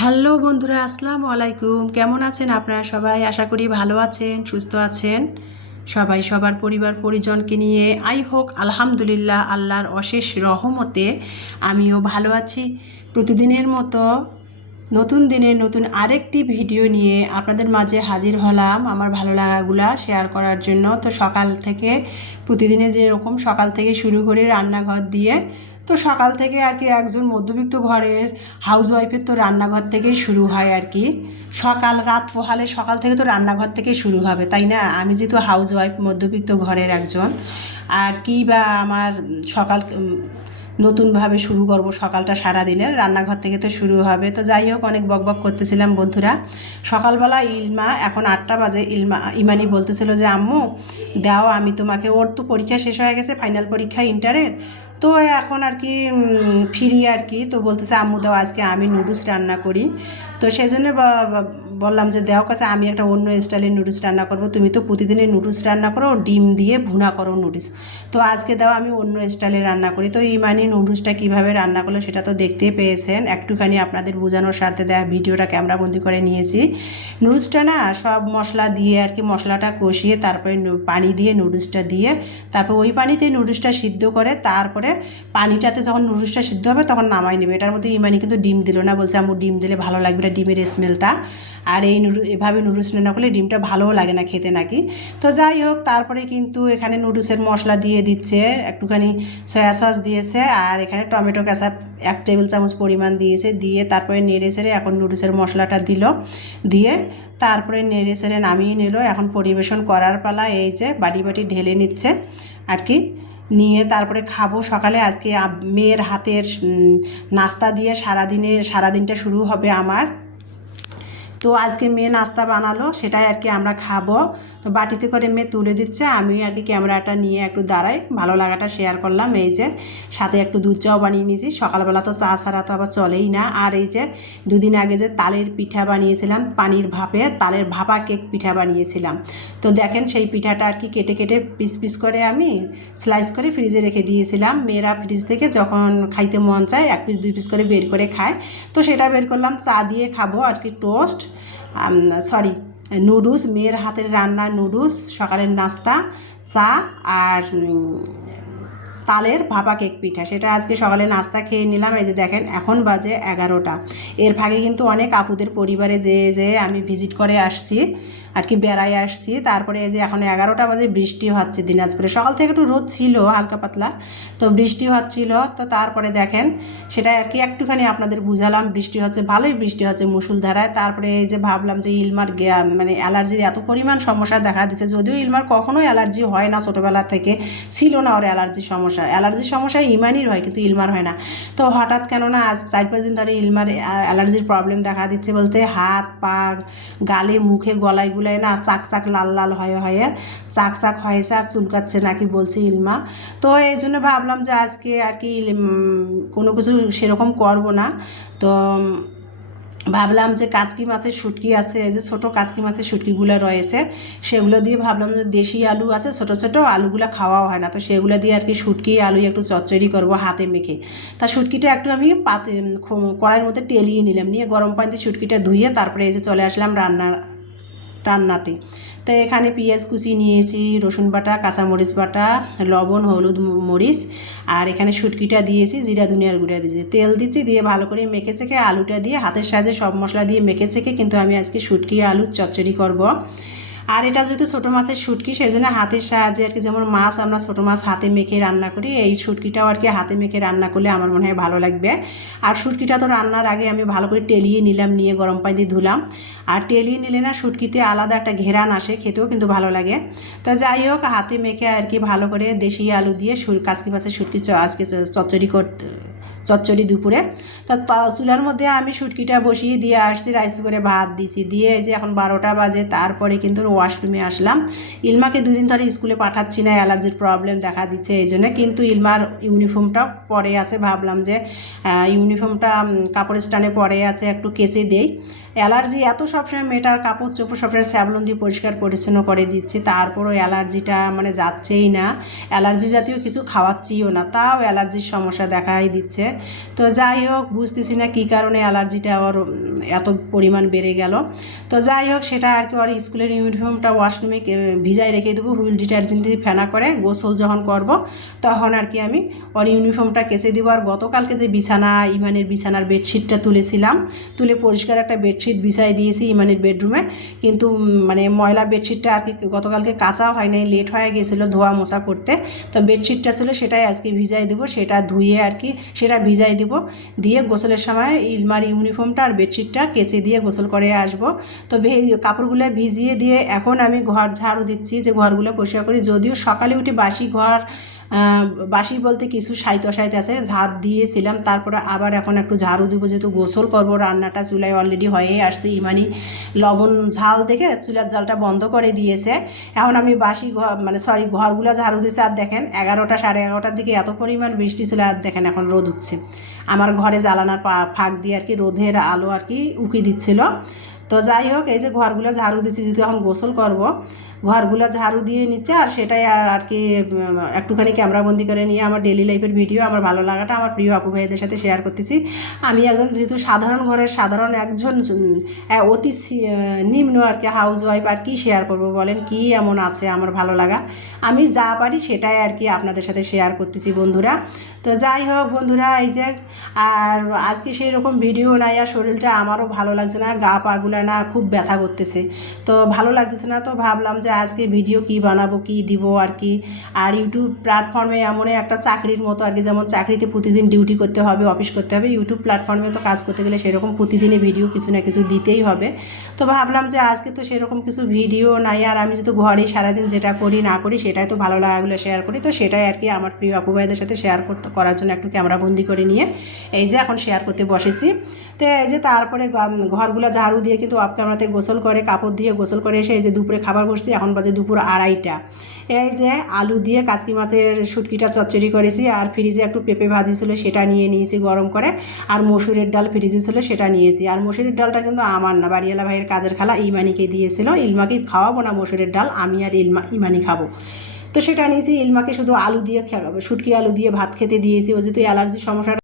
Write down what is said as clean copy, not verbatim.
Hello বন্ধুরা, আসসালামু আলাইকুম। কেমন আছেন আপনারা সবাই? আশা করি ভালো আছেন, সুস্থ আছেন। সবাই সবার পরিবার পরিজনকে নিয়ে আই হোক আলহামদুলিল্লাহ, আল্লাহর অশেষ রহমতে আমিও ভালো আছি। প্রতিদিনের মতো নতুন দিনে নতুন আরেকটি ভিডিও নিয়ে আপনাদের মাঝে হাজির হলাম আমার ভালো লাগাগুলা শেয়ার করার জন্য। তো সকাল থেকে প্রতিদিনে যেরকম সকাল থেকে শুরু করি রান্নাঘর দিয়ে, তো সকাল থেকে আর কি একজন মধ্যবিত্ত ঘরের হাউসওয়াইফের তো রান্নাঘর থেকেই শুরু হয় আর কি। সকাল রাত পোহালে সকাল থেকে তো রান্নাঘর থেকে শুরু হবে, তাই না? আমি যেহেতু হাউসওয়াইফ, মধ্যবিত্ত ঘরের একজন, আর কি বা আমার সকাল নতুনভাবে শুরু করব সকালটা সারা দিনে রান্নাঘর থেকে তো শুরু হবে। তো যাই হোক, অনেক বকবক করতেছিলাম বন্ধুরা। সকালবেলা ইলমা, এখন 8টা বাজে, ইমানি বলতেছিল যে আম্মু দাও আমি তোমাকে, ওর তো পরীক্ষা শেষ হয়ে গেছে, ফাইনাল পরীক্ষা ইন্টারের। তো এখন আর কি ফ্রি আর কি, তো বলতেছে আম্মু দাও আজকে আমি নুডলস রান্না করি। তো সেই জন্য বললাম যে দেও কাছে আমি একটা অন্য স্টাইলের নুডলস রান্না করব, তুমি তো প্রতিদিনের নুডলস রান্না করো, ডিম দিয়ে ভুনা করো নুডলস, তো আজকে দাও আমি অন্য স্টাইলে রান্না করি। তো ইমানি নুডলসটা কীভাবে রান্না করলো সেটা তো দেখতেই পেয়েছেন, একটুখানি আপনাদের বোঝানোর স্বার্থে দেওয়া ভিডিওটা ক্যামেরাবন্দি করে নিয়েছি। নুডলসটা না সব মশলা দিয়ে আর কি, মশলাটা কষিয়ে তারপরে পানি দিয়ে নুডলসটা দিয়ে, তারপর ওই পানিতে নুডলসটা সিদ্ধ করে তারপরে পানিটাতে যখন নুডলসটা সিদ্ধ হবে তখন নামাই নেবে। এটার মধ্যে ইমানি কিন্তু ডিম দিল না, বলছে আমার ডিম দিলে ভালো লাগবে না, ডিমের স্মেলটা, আর এই এভাবে নুডলস রান্না করলে ডিমটা ভালোও লাগে না খেতে নাকি। তো যাই হোক, তারপরে কিন্তু এখানে নুডলসের মশলা দিয়ে দিচ্ছে, একটুখানি সয়া সস দিয়েছে, আর এখানে টমেটো কেচাপ 1 টেবিল চামচ পরিমাণ দিয়েছে, দিয়ে তারপরে নেড়ে ছেড়ে এখন নুডলসের মশলাটা দিল, দিয়ে তারপরে নেড়ে ছেড়ে নামিয়ে নিল। এখন পরিবেশন করার পালা, এই যে বাটি বাটি ঢেলে নিচ্ছে আর কি, নিয়ে তারপরে খাবো। সকালে আজকে মেয়ের হাতের নাস্তা দিয়ে সারাদিনটা শুরু হবে আমার। তো আজকে মেয়ে নাস্তা বানালো, সেটাই আর কি আমরা খাবো। তো বাটিতে করে মেয়ে তুলে দিচ্ছে, আমি আর কি ক্যামেরাটা নিয়ে একটু দাঁড়াই, ভালো লাগাটা শেয়ার করলাম। এই যে সাথে একটু দুধ চাও বানিয়ে নিয়েছি, সকালবেলা তো চা ছাড়া তো আবার চলেই না। আর এই যে দুদিন আগে যে তালের পিঠা বানিয়েছিলাম, পানির ভাপে তালের ভাপা কেক পিঠা বানিয়েছিলাম। তো দেখেন সেই পিঠাটা আর কি কেটে কেটে পিস পিস করে আমি স্লাইস করে ফ্রিজে রেখে দিয়েছিলাম। মেয়েরা ফ্রিজ থেকে যখন খাইতে মন চায় 1 পিস 2 পিস করে বের করে খায়, তো সেটা বের করলাম, চা দিয়ে খাবো আর কি। টোস্ট নুডলস, মেয়ের হাতের রান্না নুডলস, সকালের নাস্তা, চা, আর তালের ভাপা কেক পিঠা, সেটা আজকে সকালে নাস্তা খেয়ে নিলাম। এই যে দেখেন এখন বাজে 11টা। এর ফাঁকে কিন্তু অনেক আপুদের পরিবারে যে আমি ভিজিট করে আসছি আর কি, বেড়াই আসছি। তারপরে এই যে এখন 11টা বাজে, বৃষ্টি হচ্ছে দিনাজপুরে। সকাল থেকে একটু রোদ ছিল হালকা পাতলা, তো বৃষ্টি হচ্ছিল। তো তারপরে দেখেন সেটা আর কি একটুখানি আপনাদের বুঝালাম, বৃষ্টি হচ্ছে, ভালোই বৃষ্টি হচ্ছে মুষলধারায়। তারপরে এই যে ভাবলাম যে ইলমার মানে অ্যালার্জির এত পরিমাণ সমস্যা দেখা দিচ্ছে, যদিও ইলমার কখনোই অ্যালার্জি হয় না, ছোটোবেলা থেকে ছিল না ওর অ্যালার্জির সমস্যা ইমানির হয় কিন্তু ইলমার হয় না। তো হঠাৎ কেননা আজ 4-5 দিন ধরে ইলমার অ্যালার্জির প্রবলেম দেখা দিচ্ছে, বলতে হাত পা গালে মুখে গলায় গুলায় না চাক চাক লাল লাল হয়ে চাক চাক হয়েছে, আর চুলকাচ্ছে নাকি বলছে ইলমা। তো এই জন্য ভাবলাম যে আজকে আর কি কোনো কিছু সেরকম করবো না। তো ভাবলাম যে কাচকি মাছের শুটকি আছে, এই যে ছোটো কাচকি মাছের শুটকিগুলো রয়েছে, সেগুলো দিয়ে ভাবলাম যে দেশি আলু আছে, ছোটো ছোটো আলুগুলো খাওয়াও হয় না, তো সেগুলো দিয়ে আর কি শুটকি আলু একটু চচ্চড়ি করবো হাতে মেখে। তা শুটকিটা একটু আমি কড়াইয়ের মধ্যে টেলিয়ে নিলাম, নিয়ে গরম পানিতে শুটকিটা ধুয়ে তারপরে এই যে চলে আসলাম রান্নাতে। তো এখানে পেঁয়াজ কুচি নিয়েছি, রসুন বাটা, কাঁচামরিচ বাটা, লবণ, হলুদ, মরিচ, আর এখানে শুটকিটা দিয়েছি, জিরা ধনিয়ার গুঁড়া দিয়েছি, তেল দিচ্ছি, দিয়ে ভালো করে মেখে চেখে আলুটা দিয়ে হাতের সাহায্যে সব মশলা দিয়ে মেখে চেখে কিন্তু আমি আজকে শুটকি আলুর চচ্চড়ি করব। আর এটা যেহেতু ছোটো মাছের শুটকি, সেই জন্য হাতের সাহায্যে আর কি, যেমন মাছ আমরা ছোটো মাছ হাতে মেখে রান্না করি, এই শুটকিটাও আর কি হাতে মেখে রান্না করলে আমার মনে হয় ভালো লাগবে। আর শুটকিটা তো রান্নার আগে আমি ভালো করে টেলিয়ে নিলাম, নিয়ে গরম পানি দিয়ে ধুলাম। আর টেলিয়ে নিলে না শুটকিতে আলাদা একটা ঘেরান আসে, খেতেও কিন্তু ভালো লাগে। তো যাই হোক, হাতে মেখে আর কি ভালো করে দেশি আলু দিয়ে কাচকি মাছের শুটকি আজকে চচ্চড়ি দুপুরে। তা চুলার মধ্যে আমি শুটকিটা বসিয়ে দিয়ে আসছি, রাইস কুকারে ভাত দিছি, দিয়ে এই যে এখন 12টা বাজে। তারপরে কিন্তু ওয়াশরুমে আসলাম। ইলমাকে 2 দিন ধরে স্কুলে পাঠাচ্ছি না, অ্যালার্জির প্রবলেম দেখা দিচ্ছে এই জন্য। কিন্তু ইলমার ইউনিফর্মটা পরে আছে, ভাবলাম যে ইউনিফর্মটা কাপড়ের স্ট্যান্ডে পরে আছে, একটু কেচে দেই। অ্যালার্জি এত সবসময় মেয়েটার কাপড় চোপড় সবসময় স্যাভলন দিয়ে পরিষ্কার পরিচ্ছন্ন করে দিচ্ছি, তারপরও অ্যালার্জিটা মানে যাচ্ছেই না। অ্যালার্জি জাতীয় কিছু খাওয়াচ্ছিও না, তাও অ্যালার্জির সমস্যা দেখাই দিচ্ছে। তো যাই হোক বুঝতেছি না কী কারণে অ্যালার্জিটা ওর এত পরিমাণ বেড়ে গেল। তো যাই হোক সেটা আর কি ওর স্কুলের ইউনিফর্মটা ওয়াশরুমে ভিজায় রেখে দেবো, হুইল ডিটারজেন্ট দিয়ে ফেনা করে গোসল যখন করব তখন আর কি আমি ওর ইউনিফর্মটা কেচে দেবো। আর গতকালকে যে বিছানা ইমানের বিছানার বেডশিটটা তুলে পরিষ্কার একটা বেডশিট বিছাই দিয়েছি ইমানের বেডরুমে, কিন্তু মানে ময়লা বেডশিটটা আর কি গতকালকে কাচাও হয় নাই, লেট হয়ে গিয়েছিলো ধোয়া মোছা করতে। তো বেডশিটটা ছিল সেটাই আজকে ভিজাই দেবো, সেটা ধুয়ে আর কি সেটা ভিজাই দেবো, দিয়ে গোসলের সময় ইলমার ইউনিফর্মটা আর বেডশিটটা কেচে দিয়ে গোসল করে আসবো। তো কাপড়গুলো ভিজিয়ে দিয়ে এখন আমি ঘর ঝাড়ু দিচ্ছি, যে ঘরগুলো পরিষ্কার করি। যদিও সকালে উঠে বাসি বলতে কিছু সাইতে আছে ঝাড় দিয়েছিলাম, তারপরে আবার এখন একটু ঝাড়ু দিব, যেহেতু গোসল করব। রান্নাটা চুলায় অলরেডি হয়ে আসছে, ইমানি লবণ ঝাল দেখে চুলার জালটা বন্ধ করে দিয়েছে। এখন আমি ঘরগুলো ঝাড়ু দিয়েছি। আর দেখেন 11টা সাড়ে 11টার দিকে এত পরিমাণ বৃষ্টি ছিল, আর দেখেন এখন রোদ উঠছে। আমার ঘরে জ্বালানার ফাঁক দিয়ে আর কি রোদের আলো আর কি উকি দিচ্ছিল। তো যাই হোক এই যে ঘরগুলো ঝাড়ু দিচ্ছি, যেহেতু এখন গোসল করব, ঘরগুলো ঝাড়ু দিয়ে নিচ্ছে। আর সেটাই আর কি একটুখানি ক্যামেরাবন্দি করে নিয়ে আমার ডেলি লাইফের ভিডিও, আমার ভালো লাগাটা আমার প্রিয় আপু ভাইদের সাথে শেয়ার করতেছি। আমি একজন যেহেতু সাধারণ ঘরের সাধারণ একজন অতি নিম্ন আর কি হাউস ওয়াইফ, আর কি শেয়ার করব বলেন, কি এমন আছে আমার ভালো লাগা, আমি যা পারি সেটাই আর কি আপনাদের সাথে শেয়ার করতেছি বন্ধুরা। তো যাই হোক বন্ধুরা, এই যে আর আজকে সেই রকম ভিডিও নাই, আর শরীরটা আমারও ভালো লাগছে না, গা পাগুলা না খুব ব্যথা করতেছে, তো ভালো লাগতেছে না। তো ভাবলাম যে আজকে ভিডিও কি বানাবো, কি দিব আর কি। আর ইউটিউব প্ল্যাটফর্মে এমনই একটা চাকরির মতো আর কি, যেমন চাকরিতে প্রতিদিন ডিউটি করতে হবে, অফিস করতে হবে, ইউটিউব প্ল্যাটফর্মে তো কাজ করতে গেলে সেরকম প্রতিদিনই ভিডিও কিছু না কিছু দিতেই হবে। তো ভাবলাম যে আজকে তো সেরকম কিছু ভিডিও নাই, আর আমি যেহেতু ঘরেই সারাদিন যেটা করি না করি সেটাই তো ভালো লাগাগুলো শেয়ার করি। তো সেটাই আর কি আমার প্রিয় আপু ভাইদের সাথে শেয়ার করার জন্য একটু ক্যামেরাবন্দি করে নিয়ে এই যে এখন শেয়ার করতে বসেছি। তো এই যে তারপরে ঘরগুলো ঝাড়ু দিয়ে কিন্তু অফ ক্যামেরাতে গোসল করে, কাপড় দিয়ে গোসল করে এসে এই যে দুপুরে খাবার বসছি, এখন বাজে দুপুর 2:30টা। এই যে আলু দিয়ে কাচকি মাছের শুটকিটা চচ্চড়ি করেছি, আর ফ্রিজে একটু পেঁপে ভাজি ছিল সেটা নিয়ে নিয়েছি গরম করে, আর মসুরের ডাল ফ্রিজে ছিল সেটা নিয়েছি। আর মসুরের ডালটা কিন্তু আমার না, বাড়িওয়ালা ভাইয়ের কাজের খালা ইমানিকে দিয়েছিল। ইলমাকে খাওয়াবো না মসুরের ডাল, আমি আর ইমানি খাবো। তো সেটা নিয়েছি, ইলমাকে শুধু আলু দিয়ে শুটকি আলু দিয়ে ভাত খেতে দিয়েছি, ও যেহেতু অ্যালার্জির সমস্যা